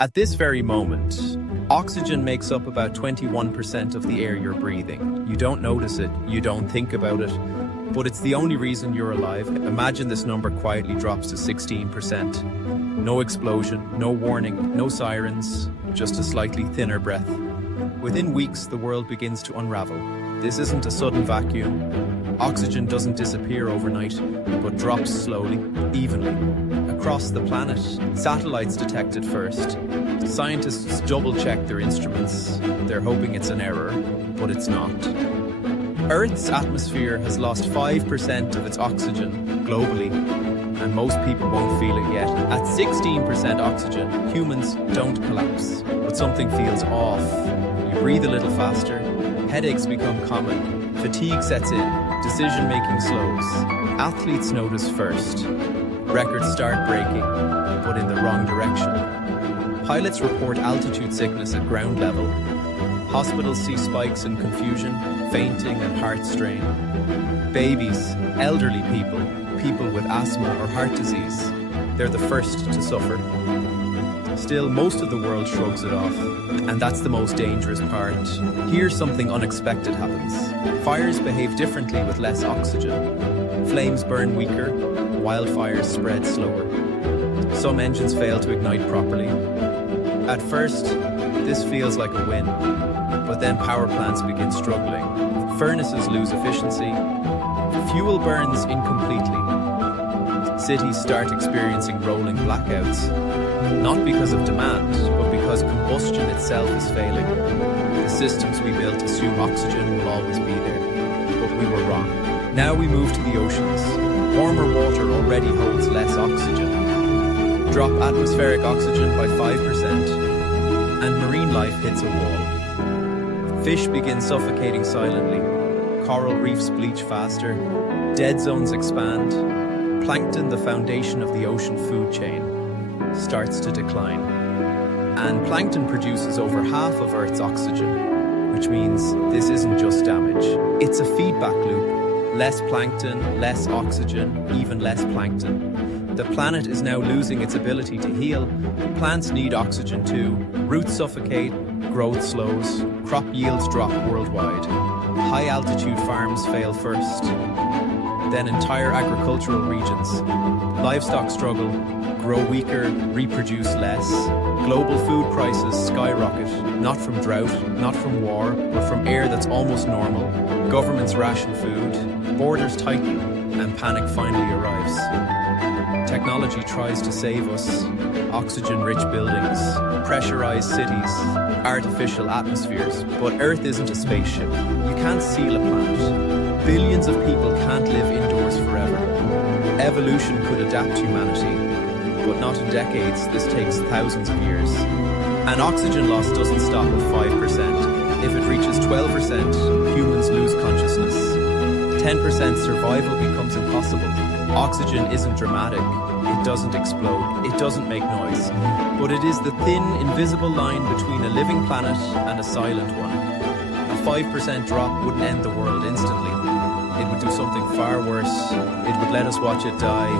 At this very moment, oxygen makes up about 21% of the air you're breathing. You don't notice it, you don't think about it, but it's the only reason you're alive. Imagine this number quietly drops to 16%. No explosion, no warning, no sirens, just a slightly thinner breath. Within weeks, the world begins to unravel. This isn't a sudden vacuum. Oxygen doesn't disappear overnight, but drops slowly, evenly. Across the planet, satellites detect it first. Scientists double-check their instruments. They're hoping it's an error, but it's not. Earth's atmosphere has lost 5% of its oxygen globally, and most people won't feel it yet. At 16% oxygen, humans don't collapse, but something feels off. You breathe a little faster, headaches become common, fatigue sets in, decision-making slows. Athletes notice first. Records start breaking, but in the wrong direction. Pilots report altitude sickness at ground level. Hospitals see spikes in confusion, fainting and heart strain. Babies, elderly people, people with asthma or heart disease, they're the first to suffer. Still, most of the world shrugs it off, and that's the most dangerous part. Here, something unexpected happens. Fires behave differently with less oxygen. Flames burn weaker, wildfires spread slower. Some engines fail to ignite properly. At first, this feels like a win, but then power plants begin struggling. Furnaces lose efficiency. Fuel burns incompletely. Cities start experiencing rolling blackouts, not because of demand, but because combustion itself is failing. The systems we built assume oxygen will always be there, but we were wrong. Now we move to the oceans. Warmer water already holds less oxygen. Drop atmospheric oxygen by 5%, and marine life hits a wall. Fish begin suffocating silently. Coral reefs bleach faster. Dead zones expand. Plankton, the foundation of the ocean food chain, starts to decline. And plankton produces over half of Earth's oxygen, which means this isn't just damage. It's a feedback loop. Less plankton, less oxygen, even less plankton. The planet is now losing its ability to heal. Plants need oxygen too. Roots suffocate, growth slows, crop yields drop worldwide. High-altitude farms fail first. Then entire agricultural regions. Livestock struggle, grow weaker, reproduce less. Global food prices skyrocket, not from drought, not from war, but from air that's almost normal. Governments ration food, borders tighten, and panic finally arrives. Technology tries to save us. Oxygen-rich buildings, pressurized cities, artificial atmospheres. But Earth isn't a spaceship. You can't seal a planet. Billions of people can't live indoors forever. Evolution could adapt humanity, but not in decades. This takes thousands of years. And oxygen loss doesn't stop at 5%. If it reaches 12%, humans lose consciousness. 10% survival becomes impossible. Oxygen isn't dramatic. It doesn't explode. It doesn't make noise. But it is the thin, invisible line between a living planet and a silent one. A 5% drop wouldn't end the world instantly. It would do something far worse. It would let us watch it die,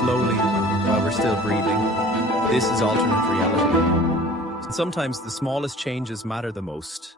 slowly, while we're still breathing. This is alternate reality. And sometimes the smallest changes matter the most.